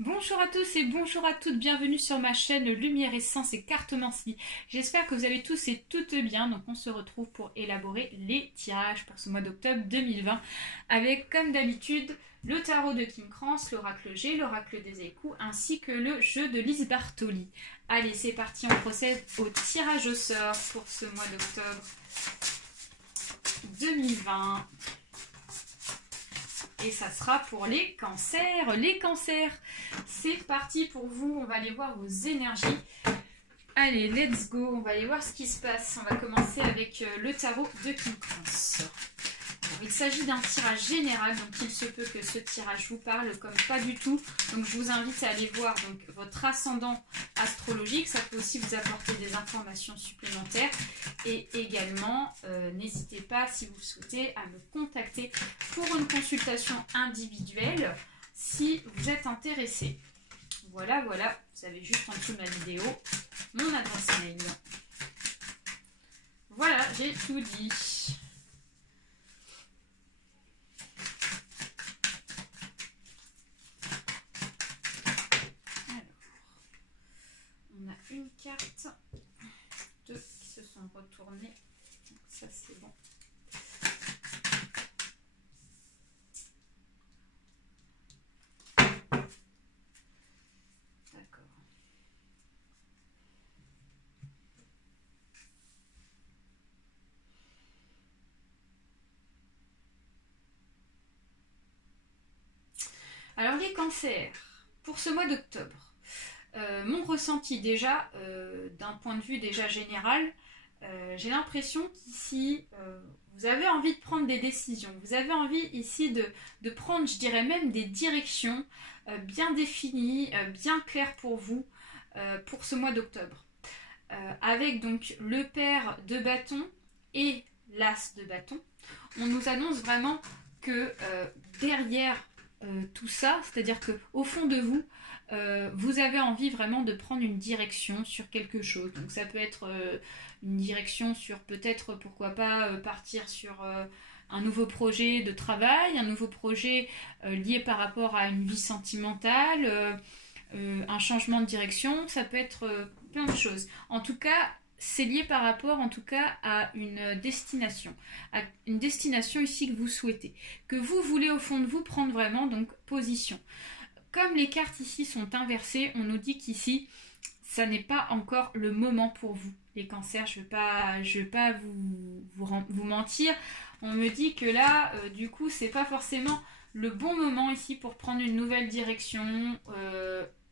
Bonjour à tous et bonjour à toutes, bienvenue sur ma chaîne Lumière Essence et Cartomancie. J'espère que vous allez tous et toutes bien, donc on se retrouve pour élaborer les tirages pour ce mois d'octobre 2020 avec comme d'habitude le tarot de Kim Krans, l'oracle G, l'oracle des échos ainsi que le jeu de Lise Bartoli. Allez c'est parti, on procède au tirage au sort pour ce mois d'octobre 2020. Et ça sera pour les cancers. Les cancers, c'est parti pour vous. On va aller voir vos énergies. Allez, let's go. On va aller voir ce qui se passe. On va commencer avec le tarot de Kim Krans. Il s'agit d'un tirage général, donc il se peut que ce tirage vous parle comme pas du tout. Donc je vous invite à aller voir donc, votre ascendant astrologique, ça peut aussi vous apporter des informations supplémentaires. Et également, n'hésitez pas si vous le souhaitez à me contacter pour une consultation individuelle si vous êtes intéressé. Voilà, voilà, vous avez juste en dessous de ma vidéo mon adresse mail. Voilà, j'ai tout dit. On a une carte, deux qui se sont retournées, donc ça c'est bon. D'accord. Alors les cancers, pour ce mois d'octobre. Mon ressenti déjà, d'un point de vue déjà général, j'ai l'impression qu'ici, vous avez envie de prendre des décisions. Vous avez envie ici de prendre, je dirais même, des directions bien définies, bien claires pour vous, pour ce mois d'octobre. Avec donc le pair de bâton et l'as de bâton, on nous annonce vraiment que derrière tout ça, c'est-à-dire qu'au fond de vous, vous avez envie vraiment de prendre une direction sur quelque chose. Donc ça peut être une direction sur peut-être, pourquoi pas, partir sur un nouveau projet de travail, un nouveau projet lié par rapport à une vie sentimentale, un changement de direction, ça peut être plein de choses. En tout cas, c'est lié par rapport en tout cas à une destination ici que vous souhaitez, que vous voulez au fond de vous prendre vraiment donc position. Comme les cartes ici sont inversées, on nous dit qu'ici, ça n'est pas encore le moment pour vous. Les cancers, je ne vais pas vous mentir. On me dit que là, du coup, c'est pas forcément le bon moment ici pour prendre une nouvelle direction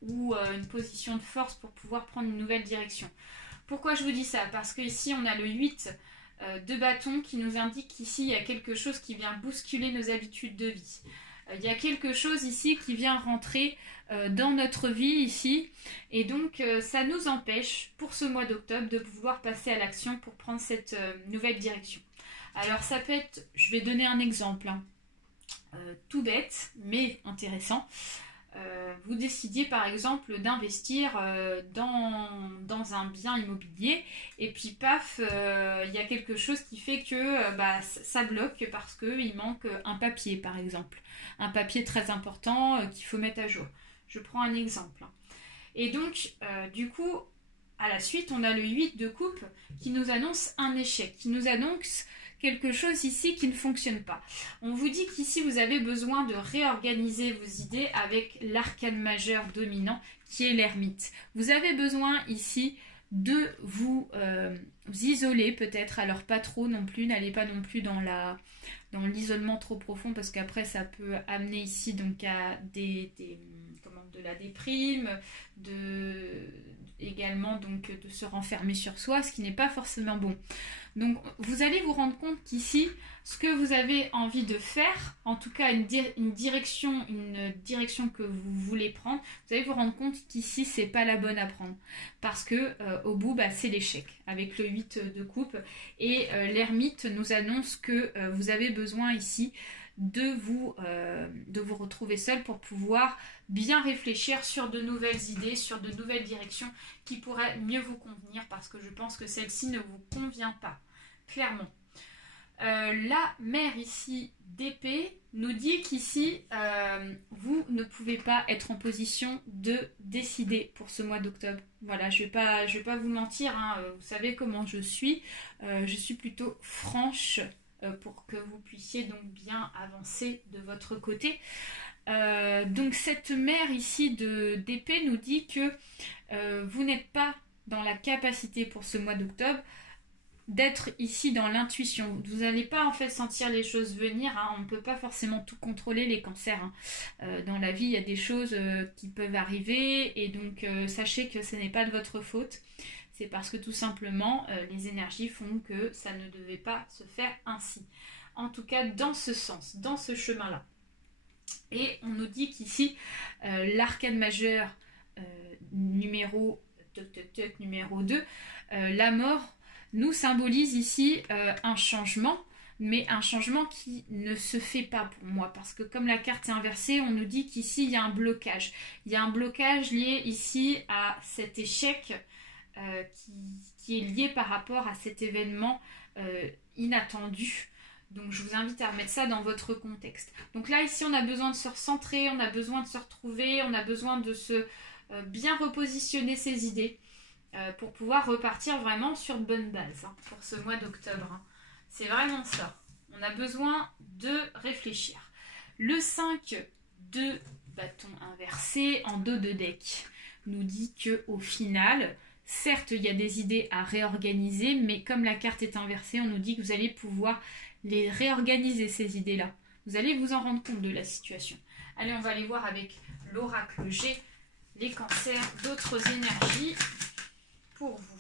ou une position de force pour pouvoir prendre une nouvelle direction. Pourquoi je vous dis ça? Parce que ici, on a le 8 de bâton qui nous indique qu'ici, il y a quelque chose qui vient bousculer nos habitudes de vie. Il y a quelque chose ici qui vient rentrer dans notre vie ici et donc ça nous empêche pour ce mois d'octobre de pouvoir passer à l'action pour prendre cette nouvelle direction. Alors ça peut être, je vais donner un exemple, hein, tout bête mais intéressant. Vous décidiez par exemple d'investir dans un bien immobilier et puis paf, il y a quelque chose qui fait que ça bloque parce qu'il manque un papier par exemple. Un papier très important qu'il faut mettre à jour. Je prends un exemple. Et donc, du coup, à la suite, on a le 8 de coupe qui nous annonce un échec, qui nous annonce quelque chose ici qui ne fonctionne pas. On vous dit qu'ici, vous avez besoin de réorganiser vos idées avec l'arcane majeur dominant qui est l'ermite. Vous avez besoin ici de vous isoler peut-être, alors pas trop non plus, n'allez pas non plus dans l'isolement trop profond parce qu'après ça peut amener ici donc à de la déprime, également donc de se renfermer sur soi, ce qui n'est pas forcément bon. Donc vous allez vous rendre compte qu'ici, ce que vous avez envie de faire, en tout cas une direction que vous voulez prendre, vous allez vous rendre compte qu'ici c'est pas la bonne à prendre. Parce que au bout, c'est l'échec avec le 8 de coupe. Et l'ermite nous annonce que vous avez besoin ici de vous retrouver seul pour pouvoir bien réfléchir sur de nouvelles idées, sur de nouvelles directions qui pourraient mieux vous convenir parce que je pense que celle-ci ne vous convient pas, clairement. La mère ici d'épée nous dit qu'ici, vous ne pouvez pas être en position de décider pour ce mois d'octobre. Voilà, je vais pas vous mentir, hein, vous savez comment je suis plutôt franche pour que vous puissiez donc bien avancer de votre côté. Donc cette mère ici d'épée nous dit que vous n'êtes pas dans la capacité pour ce mois d'octobre d'être ici dans l'intuition. Vous n'allez pas en fait sentir les choses venir, hein. On ne peut pas forcément tout contrôler les cancers, hein. Dans la vie, il y a des choses qui peuvent arriver et donc sachez que ce n'est pas de votre faute. C'est parce que tout simplement les énergies font que ça ne devait pas se faire ainsi. En tout cas dans ce sens, dans ce chemin-là. Et on nous dit qu'ici l'arcane majeur numéro 2, la mort, nous symbolise ici un changement, mais un changement qui ne se fait pas pour moi, parce que comme la carte est inversée, on nous dit qu'ici il y a un blocage. Il y a un blocage lié ici à cet échec qui est lié par rapport à cet événement inattendu. Donc je vous invite à remettre ça dans votre contexte. Donc là ici on a besoin de se recentrer, on a besoin de se retrouver, on a besoin de se bien repositionner ses idées. Pour pouvoir repartir vraiment sur de bonnes bases, hein, pour ce mois d'octobre. Hein. C'est vraiment ça. On a besoin de réfléchir. Le 5 de bâton inversé en dos de deck nous dit qu'au final, certes, il y a des idées à réorganiser, mais comme la carte est inversée, on nous dit que vous allez pouvoir les réorganiser, ces idées-là. Vous allez vous en rendre compte de la situation. Allez, on va aller voir avec l'oracle G, les cancers, d'autres énergies pour vous.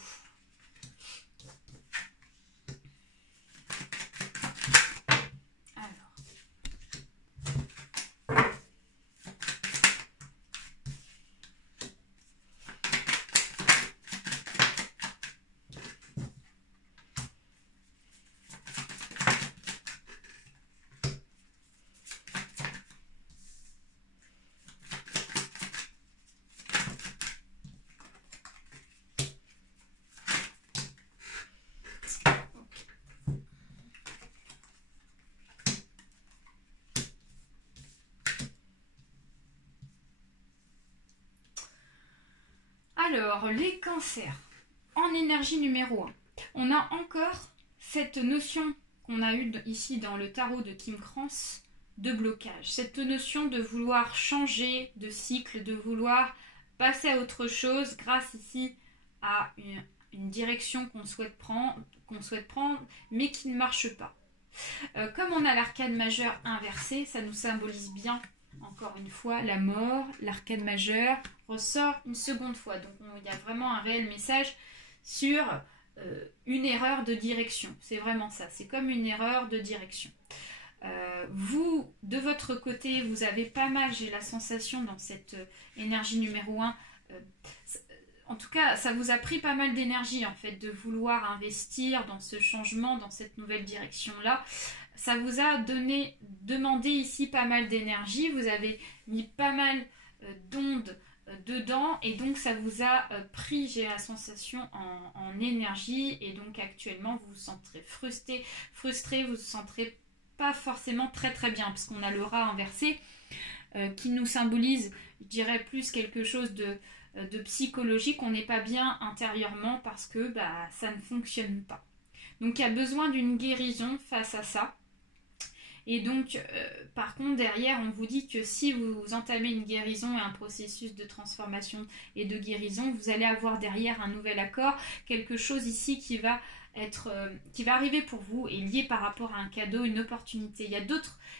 Alors, les cancers, en énergie numéro 1, on a encore cette notion qu'on a eue ici dans le tarot de Kim Krans de blocage. Cette notion de vouloir changer de cycle, de vouloir passer à autre chose grâce ici à une direction qu'on souhaite prendre, mais qui ne marche pas. Comme on a l'arcane majeur inversé, ça nous symbolise bien, encore une fois, la mort. L'arcane majeur ressort une seconde fois. Donc il y a vraiment un réel message sur une erreur de direction. C'est vraiment ça, c'est comme une erreur de direction. Vous, de votre côté, vous avez pas mal, j'ai la sensation dans cette énergie numéro 1, en tout cas, ça vous a pris pas mal d'énergie en fait de vouloir investir dans ce changement, dans cette nouvelle direction-là. Ça vous a demandé ici pas mal d'énergie, vous avez mis pas mal d'ondes dedans et donc ça vous a pris, j'ai la sensation, en énergie et donc actuellement vous vous sentez frustré, vous vous sentirez pas forcément très très bien parce qu'on a le rat inversé qui nous symbolise, je dirais, plus quelque chose de psychologique. On n'est pas bien intérieurement parce que ça ne fonctionne pas. Donc il y a besoin d'une guérison face à ça. Et donc, par contre, derrière, on vous dit que si vous entamez une guérison et un processus de transformation et de guérison, vous allez avoir derrière un nouvel accord, quelque chose ici qui va arriver pour vous et lié par rapport à un cadeau, une opportunité. Il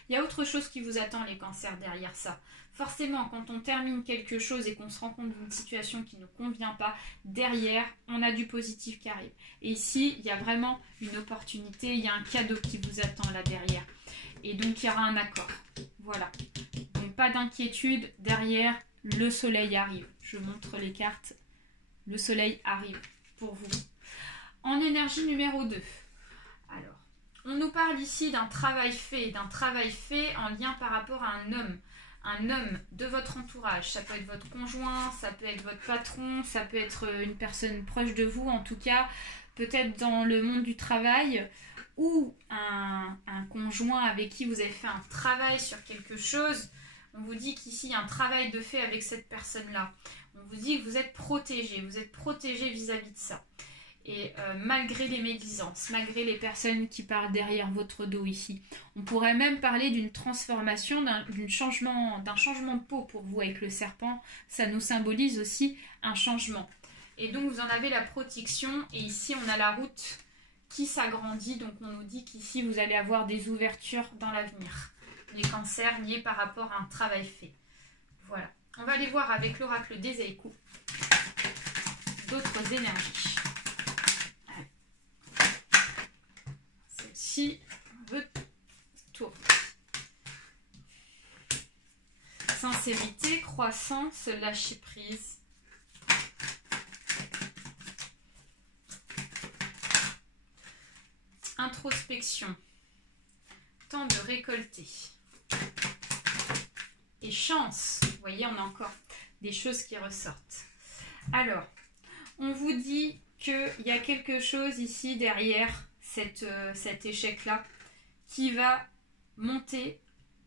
y a autre chose qui vous attend, les cancers, derrière ça. Forcément, quand on termine quelque chose et qu'on se rend compte d'une situation qui ne convient pas, derrière, on a du positif qui arrive. Et ici, il y a vraiment une opportunité, il y a un cadeau qui vous attend là derrière. Et donc, il y aura un accord. Voilà. Donc, pas d'inquiétude. Derrière, le soleil arrive. Je montre les cartes. Le soleil arrive pour vous. En énergie numéro 2. Alors, on nous parle ici d'un travail fait en lien par rapport à un homme de votre entourage. Ça peut être votre conjoint, ça peut être votre patron, ça peut être une personne proche de vous, en tout cas, peut-être dans le monde du travail ou un conjoint avec qui vous avez fait un travail sur quelque chose, on vous dit qu'ici il y a un travail de fait avec cette personne-là. On vous dit que vous êtes protégé vis-à-vis de ça. Et malgré les médisances, malgré les personnes qui parlent derrière votre dos ici, on pourrait même parler d'une transformation, d'un changement de peau pour vous avec le serpent. Ça nous symbolise aussi un changement. Et donc vous en avez la protection et ici on a la route qui s'agrandit. Donc on nous dit qu'ici vous allez avoir des ouvertures dans l'avenir. Les cancers liés par rapport à un travail fait. Voilà. On va aller voir avec l'oracle des Haïkus d'autres énergies. Celle-ci veut tourner. Sincérité, croissance, lâcher prise. Introspection. Temps de récolter. Et chance. Vous voyez, on a encore des choses qui ressortent. Alors, on vous dit qu'il y a quelque chose ici derrière cet échec-là qui va monter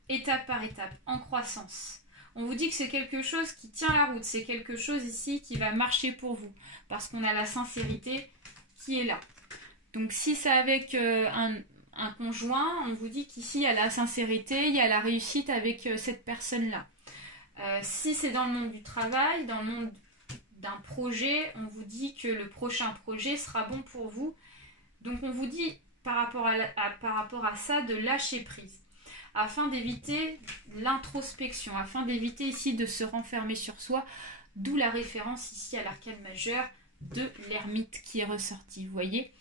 étape par étape, en croissance. On vous dit que c'est quelque chose qui tient la route, c'est quelque chose ici qui va marcher pour vous, parce qu'on a la sincérité qui est là. Donc si c'est avec un conjoint, on vous dit qu'ici il y a la sincérité, il y a la réussite avec cette personne-là. Si c'est dans le monde du travail, dans le monde d'un projet, on vous dit que le prochain projet sera bon pour vous. Donc on vous dit par rapport à ça de lâcher prise, afin d'éviter l'introspection, afin d'éviter ici de se renfermer sur soi, d'où la référence ici à l'arcane majeur de l'ermite qui est ressorti, vous voyez.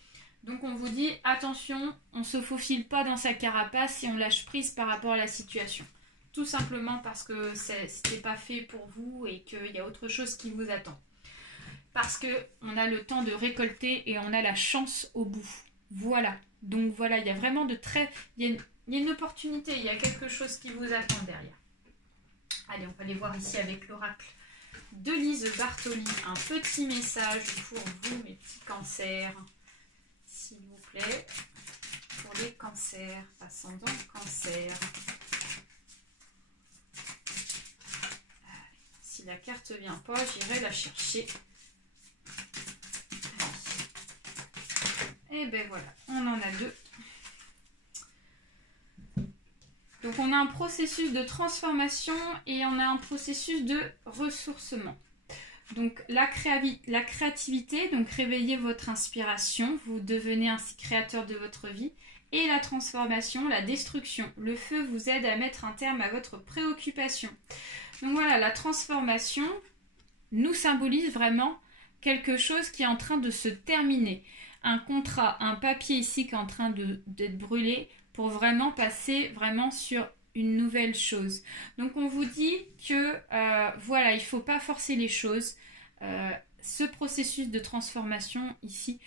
Donc on vous dit attention, on ne se faufile pas dans sa carapace et on lâche prise par rapport à la situation. Tout simplement parce que c'était pas fait pour vous et qu'il y a autre chose qui vous attend. Parce qu'on a le temps de récolter et on a la chance au bout. Voilà. Donc voilà, il y a vraiment il y a une opportunité, il y a quelque chose qui vous attend derrière. Allez, on va aller voir ici avec l'oracle de Lise Bartoli. Un petit message pour vous, mes petits cancers. S'il vous plaît. Pour les cancers, ascendant cancer. Allez, si la carte ne vient pas, j'irai la chercher. Et ben voilà, on en a deux. Donc on a un processus de transformation et on a un processus de ressourcement. Donc la créativité, donc réveillez votre inspiration, vous devenez ainsi créateur de votre vie. Et la transformation, la destruction. Le feu vous aide à mettre un terme à votre préoccupation. Donc voilà, la transformation nous symbolise vraiment quelque chose qui est en train de se terminer. Un contrat, un papier ici qui est en train d'être brûlé pour vraiment passer vraiment sur une nouvelle chose. Donc on vous dit que voilà, il ne faut pas forcer les choses. Ce processus de transformation ici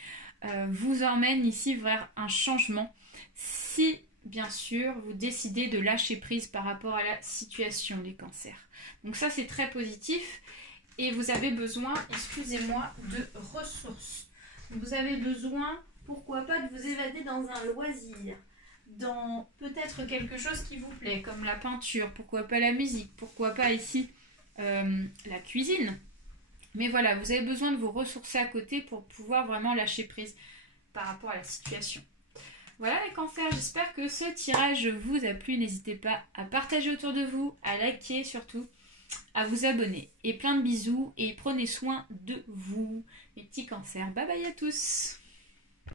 vous emmène ici vers un changement si bien sûr vous décidez de lâcher prise par rapport à la situation des cancers. Donc ça c'est très positif et vous avez besoin, excusez-moi, de ressources. Vous avez besoin, pourquoi pas, de vous évader dans un loisir, dans peut-être quelque chose qui vous plaît, comme la peinture, pourquoi pas la musique, pourquoi pas ici la cuisine. Mais voilà, vous avez besoin de vous ressourcer à côté pour pouvoir vraiment lâcher prise par rapport à la situation. Voilà les cancers, j'espère que ce tirage vous a plu. N'hésitez pas à partager autour de vous, à liker surtout, à vous abonner. Et plein de bisous et prenez soin de vous, les petits cancers. Bye bye à tous.